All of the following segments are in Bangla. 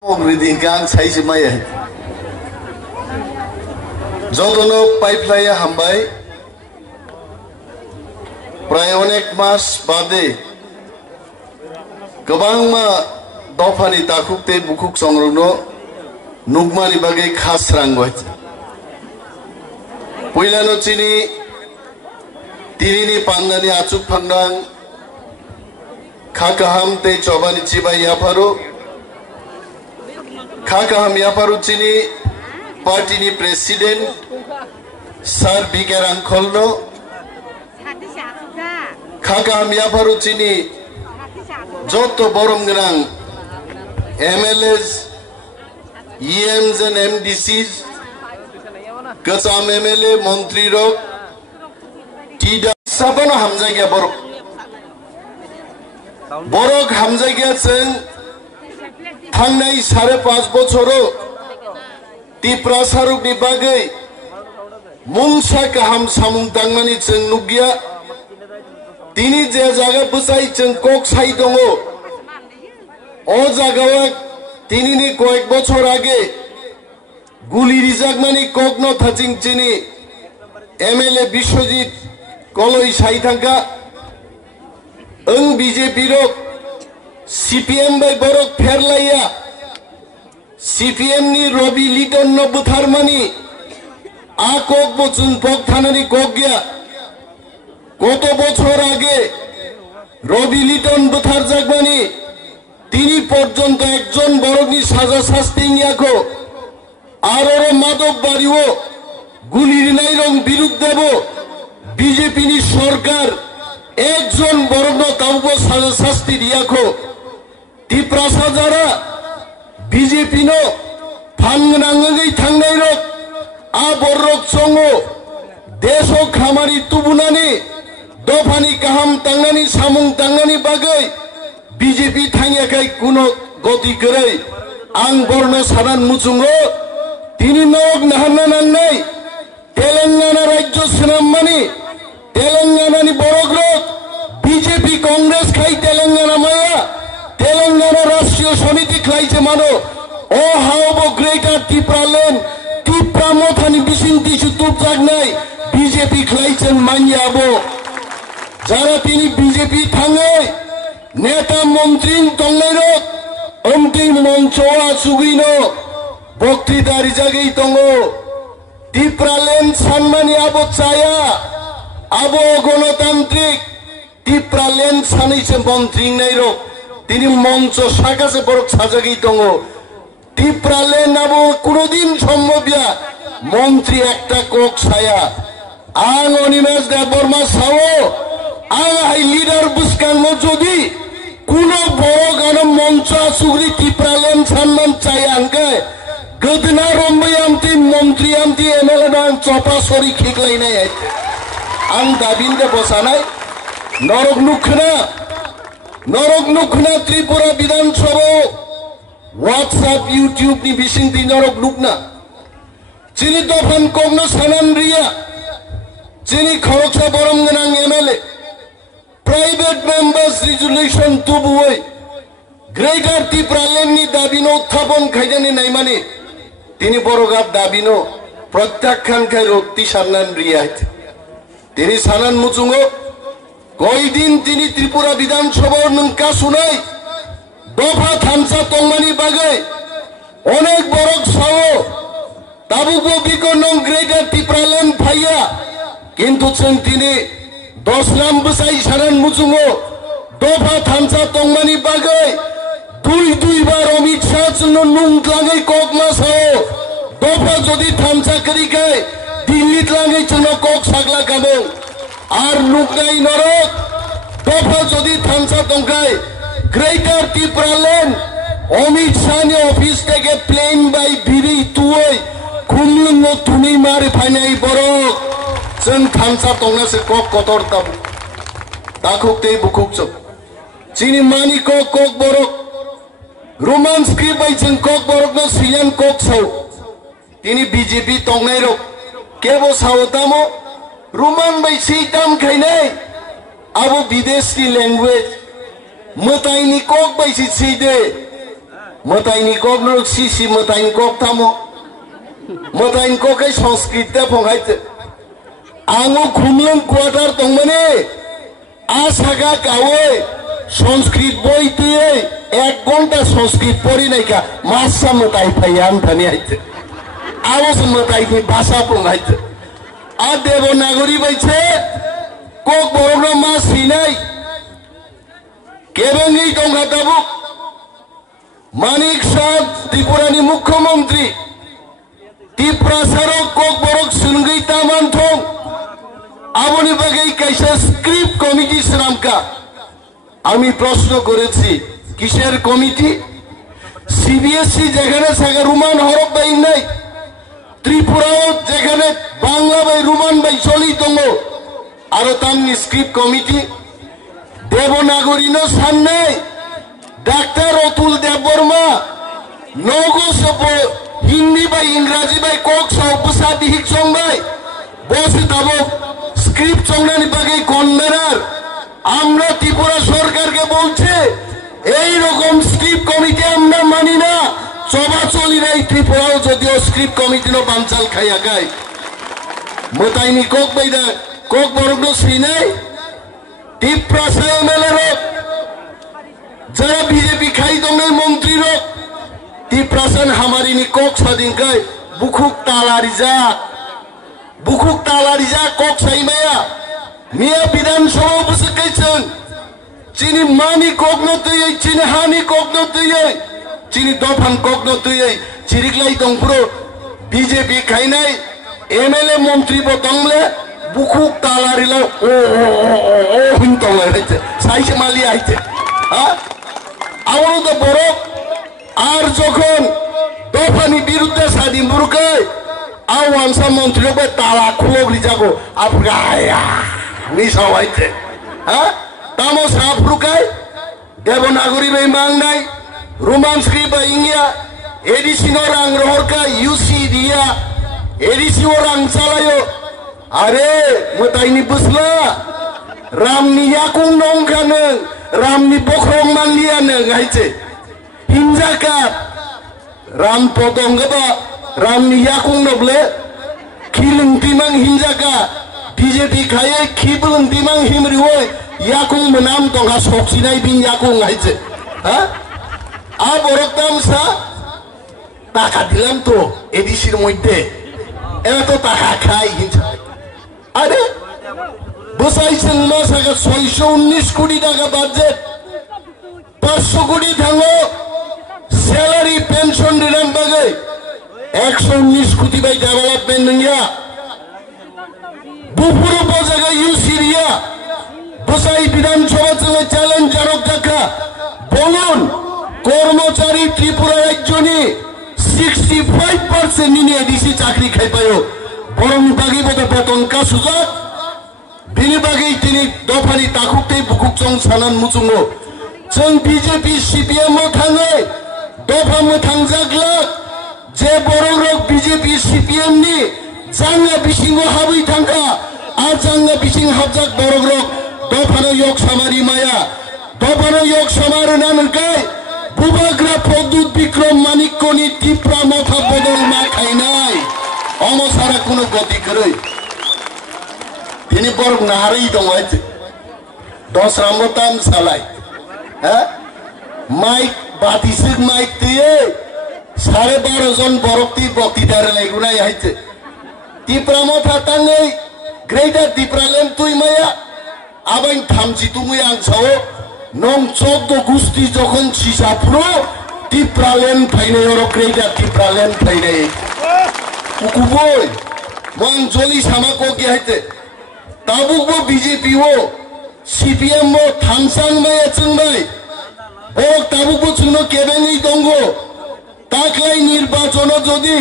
Reading gang size Maya Jotono pipeline Hambai Prionek Mas Bade Kabangma Dofani Takukte Bukuk Songrono Nugmani Bagay Khas Rangwat Puilano Chini Tirini Pandani Achuk Pandang Kakaham Te Chobani Chiba Yaparo Kakaham Yaparuchini Party President Sir Bigger Ankolno Kakaham Yaparuchini Joto Boromgrang MLAs EMs and MDCs Kasam MLA Montri Rock Tida Sabana Hamzagya Borok Hamzagya Sen थांनाय 5.5 बोसोरो तिप्रा सारुकनि बागै मुंसा गाहाम सामुं दांनानै जों नुगिया दिनै जे जागा बसाय जों कक साइ दङ अ जागायाव दिनैनि कयेक बोसोर आगे गुलि रिजागनानै कक न थाजिं चिनि एमएलए बिश्वजित कलई साइ थांगा ओं बीजेपी रक CPM by Borok Perlaya CPM ni Robi Liton no Butharmani Akok Botsun Pok Thanani Kogya Koto Bochor Age Robi Liton Buthar Jagmani Tini Porjonto Ekjon Borokni Saja Sasting Yako Aroro Madok Bariwo Guli Rinairong Biruk Debo BJP ni Sorkar Ekjon Borokno Taubo Saja Sasti Yako Tiprasa jara BJP no phangnangai thangnai rok aborok songo deso khamari tubunani dofani kaham tangnani samung tangnani bagai BJP thangyakai kuno goti gerai ang borno saran muchungo tini nok nahanna nangnai Telangana rajyo senammani Telangana ni borok rok BJP Congress khai Telangana maya Telangana Rashtriya Samiti Klaise Mano Oh how greater Tipraland Tipra Mothani Bisinti Sutup Jagnai BJP Klaise Manyabo Jara Tini BJP Thangai Neta Montrin Tonglero Omti Monchoa Sugino Bokti Dari Jagi Tongo Tipraland Sanmani Abo Chaya Abo Gonotantrik Tipraland Sanise Montrin Nairo তিনি মঞ্চ সাকাছে বড় সাজাগি দঙ্গো টিপ্রালে নাবো কোনদিন সম্ভবিয়া মন্ত্রী একটা কোক ছায়া আং অনিমেষ দেববর্মা সাও আং হাই লিডার বুসকান যদি কোন বড় গান মঞ্চ সুগলি টিপ্রালেন সম্মান চাই আঙ্কে গদনা রম্বই আমতি মন্ত্রী আমতি এমএলএ নাম চপা সরি খিকলাই নাই আং দাবিনদে বসানাই নরক নুখনা Norok Nukna Tripura Bidhan Sabha WhatsApp YouTube ni bisinti Norok Nukna Chini Dofan Kogno Sanan Ria Chini Khoroksa Borom Ganang MLA Private Members Resolution Tubuwai Greater Tipraland ni Dabino Thapon Khaidani Naimani Tini Borogap Dabino Pratyakhan Khai Rokti Sanan Ria Tini Sanan Muchungo কয়দিন তিনি ত্রিপুরা বিধানসভার নঙ্কা শুনাই দফা থামসা তংমানি বাগে অনেক বড় সাও তাবুকো বিকনং গ্রেটার ত্রিপুরাল্যান্ড ভাইয়া কিন্তু তিনি 10 নাম বসাই সারান মুচুঙ্গো দফা থামসা তংমানি বাগে দুইবার অমিত শাহ জন্য নুং লাগে কক মাসাও দফা যদি থামসা করি গায় দিল্লি লাগে জন্য কক সাগলা কাবো আর নুকনাই নরক দফা যদি থামসা তংকায় গ্রেটার ত্রিপুরাল্যান্ড অমিত শাহ অফিস থেকে প্লেন বাই বিরি তুই খুমলুঙ্গ তুমি মারি ফাইনাই বরক जों থামসা তংনাসে কক কতর তাবু তাকুকতে বুকুক চক চিনি মানি কক বরক রোমান স্ক্রিপ্ট বাই जों কক বরক ন সিয়ান কক সাও তিনি বিজেপি তংনাই রক কেবো সাও তামো Roman by Satan Kainai Abo Bidesi language Mutai ni kok by Side mataini kok no sisi mataini kok tamo mataini kok kai sanskrit ta phongaite ango khumlung quarter tongmane asaga kawe Sanskrit बोई तुये एक घंटा संस्कृत पढ़ी नहीं क्या मासा मताई फैयान धनी आइते आवस मताई की भाषा पुंगाइते आ देवनागरी बैठे कोक बोरनो मास हिनाई केबंगी तोंगा तबु मानिक साहब त्रिपुरानी मुख्यमंत्री त्रिपुरा सरो कोक बोरक सुनगई तामान थों आबोनी बगई कैसे स्क्रिप्ट कमिटी सराम का আমি প্রশ্ন করেছি কিসের কমিটি সিবিএসই যেখানে সাগা রুমান হরফ বাই নাই ত্রিপুরাও যেখানে বাংলা বাই রুমান বাই চলি দङ আরো তামনি স্ক্রিপ্ট কমিটি দেবনাগরীনো সান্নাই ডাক্তার অতুল দেববর্মা নগসব হিন্দি বাই ইংরাজি বাই কক সবসা বিহিক সংবাই বসে তাবো স্ক্রিপ্ট সংনানি বাগে কনভেনার আমরা ত্রিপুরা সরকারকে বলছে এই রকম স্ক্রিপ্ট কমিটি আমরা মানি না চলাচলি নাই ত্রিপুরাও যদিও স্ক্রিপ্ট কমিটি নো বানচাল খাইয়া গায় মতাইনি কক বাইদা কক বরগ্ন সিনাই ত্রিপুরা এমএলএ রক যারা বিজেপি খাই দংনাই মন্ত্রী রক ত্রিপুরাসান হামারিনি কক স্বাধীন গায় বুকুক তালারিজা কক সাইমায়া मिया विधानसभा बसकैछन् चिनी मानी कोक्नो तुयै चिनी हानी कोक्नो तुयै चिनी दफान कोक्नो तुयै चिरिकलाई दंपुरो बीजेपी खाइनाय एमएलए मंत्री बतंगले बुकुक तालारिला ओ हुंतंग आइते साइसे माली आइते आवरो तो बरक आर जखन दफानी बिरुद्धे सादिन बुरुकै आवानसा मंत्री बे ताला खुलगरि जागो आपगाया मिसावाइते तामो साफ्रुकाय देवनागरी बाय मांगनाय रोमान स्क्रिप्ट बाय इंगिया एडिसिनो रांग रहरका यूसी दिया एडिसिओ रांग चालायो अरे मताइनि बसला रामनि याकुं नंखानो रामनि बख्रं मानलियानो गाइचे हिंजाका राम पदंगबा रामनि याकुं नबले खिलंतिमां हिंजाका बीजेपी खाए खिबुं दिमां हिमरिवो याकुं मनाम तंगा सखसिनाय बिन याकुं आइছে आ बरकताम सा টাকা দিলাম তো এডিসির মধ্যে এরা তো টাকা খাই আরে বসাইছেন মাসাকা 619 কোটি টাকা বাজেট 500 কোটি থাঙ্গো স্যালারি পেনশন দিলাম বাগে 119 কোটি বাই ডেভেলপমেন্ট নিয়া बुपुरो बजागा यूसिरिया बसाई विधानसभा चले চ্যালেঞ্জ জারক টাকা বলুন কর্মচারী ত্রিপুরা রাজ্যনি 65% নিনে এডিসি চাকরি খাই পায়ো বরং বাগি বতে বেতন কা সুযোগ বিনি বাগি তিনি দফানি তাকুতে বুকুকচং সানান মুচুঙ্গো जों বিজেপি সিপিএম ও থাঙ্গে দফা মো থাংজাগলা যে বরং বিজেপি সিপিএম নি জাঙ্গা বিসিংও হাবই থাঙ্গা आजांगा बिसिं हाबजाक बरग्रक दफानो योग सामारी माया दफानो योग सामारना नंकाय बुबाग्रा प्रद्युत विक्रम मानिकनि टिप्रा माथा बदल मा खाइनाय अमसारा कुनो गति करै दिनै बरग नारै दंगाइते 10 रामताम सालाय माइक बातिसिक माइक तिये 12.5 जन बरकति बक्तिदार लाइगुनाय आइते टिप्रा माथा तांगै Greater Dipralen tuy maya abang thamji tumuy ang sao nong chokdo gusti jokhon sisapro Dipralen phaine oro Greater Dipralen phaine ukuboy mang joli sama ko ki haite tabukbo BJP wo CPM mo thangsang maya chungbai ok tabukbo chungno kebengi dongo taklai nirbachon jodi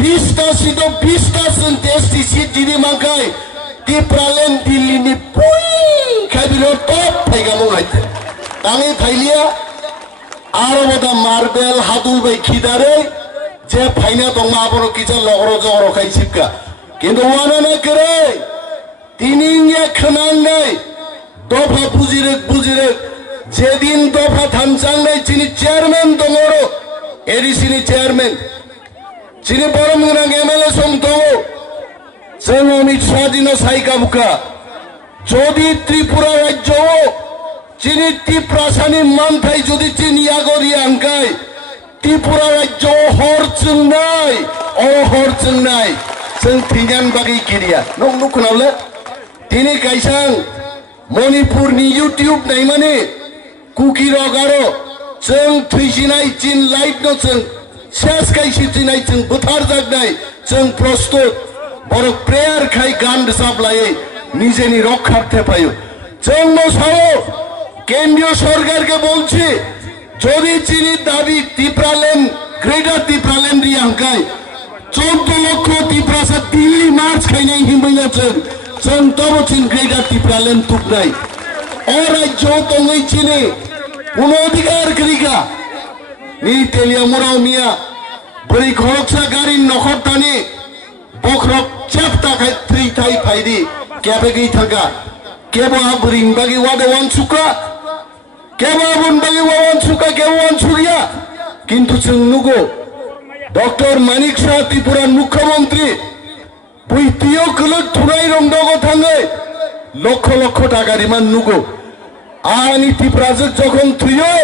20টা সিট 20% টেস্টি সিট যদি মাকাই টিপ্রালেন দিল্লি নি পুই খাইবিলো টপ ফাইগামো গাইতে তাঙ্গে ফাইলিয়া আর বদা মার্বেল হাদুল বাই খিদারে যে ফাইনা দংমা আবরো কিছা লগর জগর খাইছিকা কিন্তু ওয়ানা না করে তিনিয়া খনাঙ্গাই দফা বুজিরে যেদিন দফা থানচাংনাই চিনি চেয়ারম্যান দঙরো এডিসিনি চেয়ারম্যান চিনি বরমগ্রাং এমএলএ সং দङ जों अमित शाह दिनो साइकाबुका যদি ত্রিপুরা রাজ্য চিনি ত্রিপ্রাসানি মানথাই যদি চিনি আগরি আঙ্কাই ত্রিপুরা রাজ্য হরচুং নাই অহরচুং নাই जों থিজান বাগি কিরিয়া নং নুখনাवले তিনি কাইসাং মণিপুরনি ইউটিউব নাইমানে কুকি রগাरो जों थैसिनाय चिन लाइट नो जों शेष काइसिनाय जों बुथार जागनाय जों प्रस्तुत बड़ प्रेयार खाई गान रोजाबलायै निजेनि रक्षार्थे पायो जों मसाओ केंद्रीय सरकार के बोलছি যদি চিনি দাবি ত্রিপুরাল্যান্ড গ্রেটার ত্রিপুরাল্যান্ড রিয়াংকাই 14 লক্ষ ত্রিপুরাসা দিল্লি মার্চ খাইনাই হিমইনাচों जों तब चिन ग्रेटार ত্রিপুরাল্যান্ড तुपनाय अराज्य दङै चिनि কোন অধিকার করিকা নি তেলিয়া মোরাও মিয়া বড়ি খরকসা গাড়ি নখর টানি বখরক চাপতা খাই থ্রি থাই ফাইদি কেবে গই থাকা কেবা বরিং বাগি ওয়াদে ওয়ান সুকা কেবা বন বাগি ওয়ান সুকা কেবা ওয়ান সুরিয়া কিন্তু जों नुगो ডক্টর মানিক শাহ ত্রিপুরার মুখ্যমন্ত্রী বুইতিও কলক থুনাই রংদগো থাঙ্গে লক্ষ লক্ষ টাকা রিমান নুগো आनी ত্রিপুরাজক যখন থুইও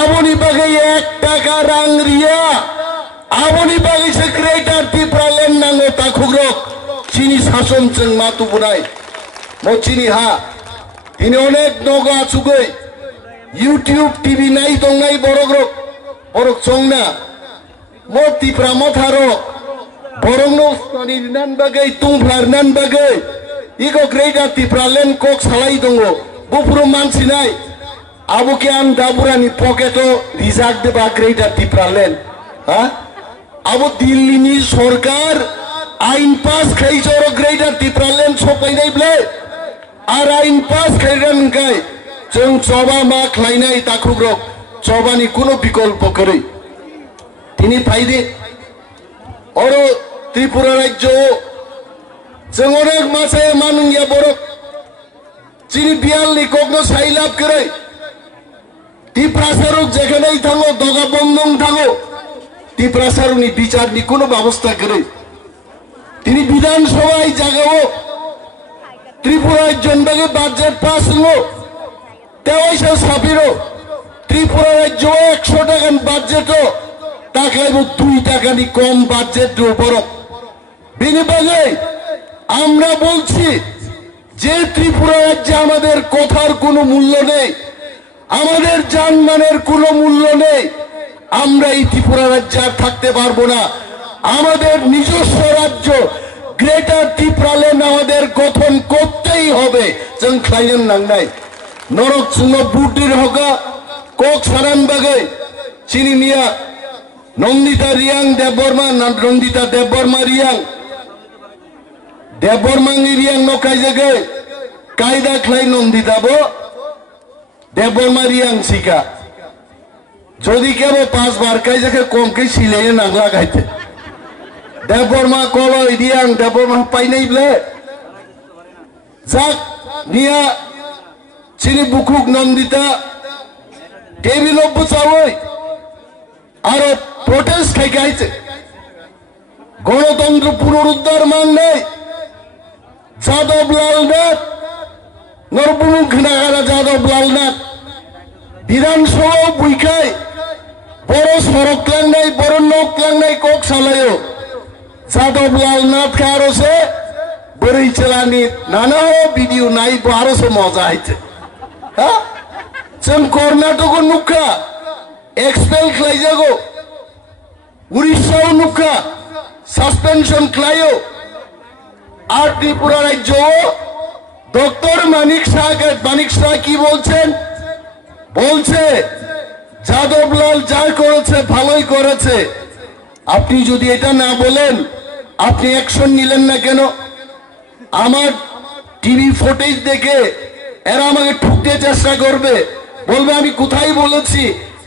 আবনি বাগে 1 টাকা রাং রিয়া আবনি বাগে সে গ্রেটার ত্রিপুরাল্যান্ড নাঙ্গো তাখুগ্রক চিনি শাসন जों মাতুবুনাই মো চিনি হা তিনি অনেক নগা আছুগৈ ইউটিউব টিভি নাই দংনাই বড়গ্রক বড়ক চংনা মো ত্রিপুরা মথারো বরংনো স্থানি নান বাগে তুংফ্লার নান বাগে ইগো গ্রেটার ত্রিপুরাল্যান্ড কক সালাই দङो बुफुरो मानसि नाय आबो के आन दाबुरानी पकेटो रिजार्व देबा ग्रेटार त्रिपुराल्যান্ড हा आबो दिल्लीनि सरकार आइन पास खाइजोरो ग्रेटार त्रिपुराल्যান্ড सफायनायब्ले आर आइन पास खाइरानगाय जों चबा मा ख्लायनाय ताखुग्रक चबानि कोनो विकल्प करै तिनि फाइदे अरो त्रिपुरा राज्य जों अनेक मासे मानुंगिया बरक চিনি বিয়ালনি কগ্ন সাইলাপ করে ত্রিপ্রাসারক যেখানেই থাকো দগা বন্ধন থাকো ত্রিপ্রাসারনি বিচারনি কোনো ব্যবস্থা করে তিনি বিধানসভায় জাগাও ত্রিপুরার জন্যকে বাজেট পাস হলো তেইশে সাবিরো ত্রিপুরা রাজ্য 100 টাকা বাজেটও টাকায় 2 টাকা নি কম বাজেট উপর বিনিময়ে আমরা বলছি যে ত্রিপুরা রাজ্যে আমাদের কথার কোনো মূল্য নেই আমাদের জানমানের কোনো মূল্য নেই আমরা এই ত্রিপুরা রাজ্যে আর থাকতে পারবো না আমাদের নিজস্ব রাজ্য গ্রেটার ত্রিপুরাল্যান্ড আমাদের গঠন করতেই হবে जों ख्लायनो नांनाय नरक सुनो बुद्धिर होगा कोक सारान बागे चिनी मिया नंदिता रियांग देवबर्मा नंदिता देवबर्मा रियांग देवबर्मानि रियांग नकाय जगे कायदा ख्लाय नंदिताबो देवबर्मा रियांग सिका যদি কেউ 5 বার কাই জগে কম কে সিলাইয়ে নাগলা গাইতে দেববর্মা কলো রিয়াং দেববর্মা পাই নাই বলে যাক নিয়া চিনি বুকুক নন্দিতা টেবিল বচাওই আর প্রোটেস্ট খাই গাইছে গণতন্ত্র পুনরুদ্ধার মানলে যাদব লালনাথ নরবুনু ঘনাগারা যাদব লালনাথ বিধানসভা বুইখাই বড় সড়ক লাংনাই বড় নক লাংনাই কক সালাयो যাদব লালনাথ কারোসে বড়ই চালানি নানা ভিডিও নাই বারোসে মজা আইছে হ্যাঁ जों कर्नाटक नुखा एक्सपेल खालायजागौ उड़ीसा नुखा सस्पेंशन खालायो আর ত্রিপুরা রাজ্য ডক্টর মানিক শাহ কি বলছেন বলছে যাদবলাল যা করেছে ভালোই করেছে আপনি যদি এটা না বলেন আপনি অ্যাকশন নিলেন না কেন আমার টিভি ফুটেজ দেখে এরা আমাকে ঠুকতে চেষ্টা করবে বলবে আমি কোথায় বলেছি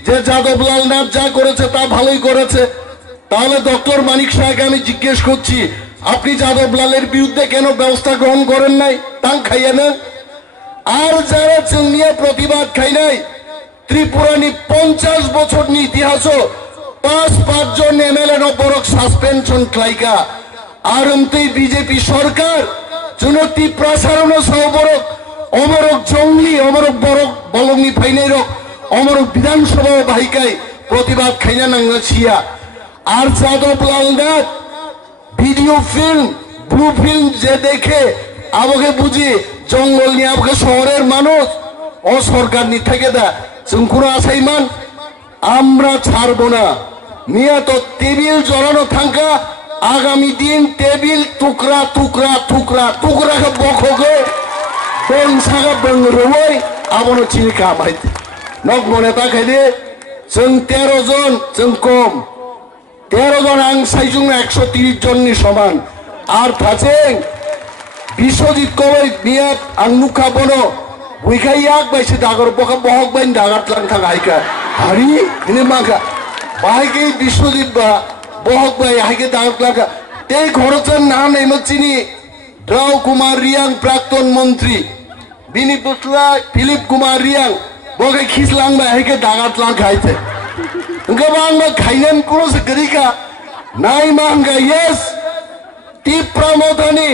যে যাদবলাল নাথ যা করেছে তা ভালোই করেছে তাহলে ডক্টর মানিক শাহকে আমি জিজ্ঞেস করছি আপনি যাদবলালের বিরুদ্ধে কেন ব্যবস্থা গ্রহণ করেন নাই টাং খাইয়ে না আর যারা जोंनिया प्रतिबाद खायनाय त्रिपुरानि 50 বছরनि इतिहासो 5 জন एमएलए नो बरक सस्पेंशन खालायगा आरमतै बीजेपी सरकार जुनति प्रसारण सौबरक अमरक जंगली अमरक बरक बलंगनि फायनाय रक अमरक विधानसभा बाहिकाय प्रतिबाद खायना नांगा छिया আর Yadav Lalnath video film blue film যে দেখে আমাকে বুঝি জঙ্গল নিয়ে আমাকে শহরের মানুষ ও সরকার নি থেকে দা जों কোনো আসাইমান আমরা ছাড়ব না মিয়া তো টেবিল জড়ানো থাকা আগামী দিন টেবিল টুকরা টুকরা টুকরা টুকরা কে বখগে বংসাগা বংরওই আবনো চিলকা মাইতে নক মনে তাকাইলে जों 13 জন जों কম 13 জন আং সাইজুং 130 জননি সমান আর থাচেং বিশ্বজিৎ কবই মিয়া আং মুখা বনো উইখাই এক বাইছে দাগর বকা বহক বাইন দাগাত লাং থাকা হাইকা হারি ইনে মাকা বাহাইকে বিশ্বজিৎ বা বহক বাই হাইকে দাগাত লাগা এই খরচের নাম এমচিনি রাও কুমার রিয়াং প্রাক্তন মন্ত্রী বিনি বুসলা ফিলিপ কুমার রিয়াং বকে খিসলাং বাই হাইকে দাগাত লাং খাইতে गोबां खायनान कोनो गरीका नाय मांगा यस टिप्रामदानि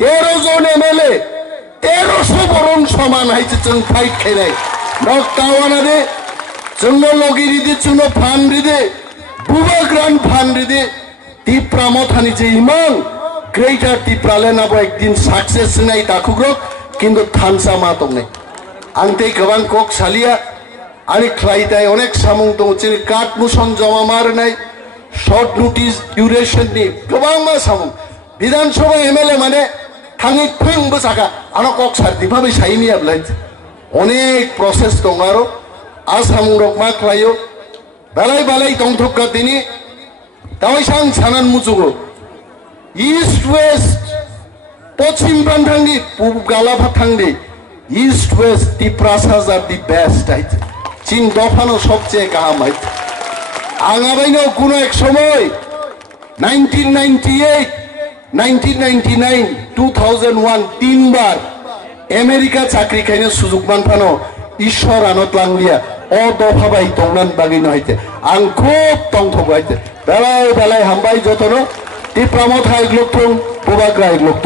13 जन एमएलए 1300 बरन समान हाइते जों फाइट खायनाय नक्तावानादे जोंनो लगिरिदे जोंनो फानरिदे बुबा ग्रान्ड फानरिदे टिप्रामथानि जे इमान ग्रेटार टिप्रालेनाबो एकदिन सक्सेस नाय दाखुग्रक किन्तु थानसा मा दंनाय आंते गोबां कक सालिया आणि ख्लाइदाय अनेक सामुं दङ जेरै काट मुसन जमा मारनाय शर्ट नोटिस ड्यूरेशननि गोबां मा सामुं विधानसभा एमएलए माने थाङै फंबो जागा आनो कक सारदिफाबै साइनियाब्लाय अनेक प्रसेस दङ आरो आसामुं रक मा ख्लायो बालाय बालाय दंथका दिनि दावैसां सानान मुजुगो ईस्ट वेस्ट पश्चिम बान्थांनि पूब गालाफा थांदि ईस्ट वेस्ट टिप्रासाज आर दि बेस्ट आइट चीन दफानो सबचेয়ে गाहाम आइट आंगाबाइनो कोनो एक समय 1998 1999 2001 तीनबार अमेरिका चाकरी खायनो सुजुग मानफानो ईश्वर आनत लांलिया अ दफाबाय दंनान बागिनो हाइते आं खूब दंथबाय बेलाय बेलाय हामबाय जतनो टिप्रामो थाइग्लुक थं बुबाग्रा इग्लुक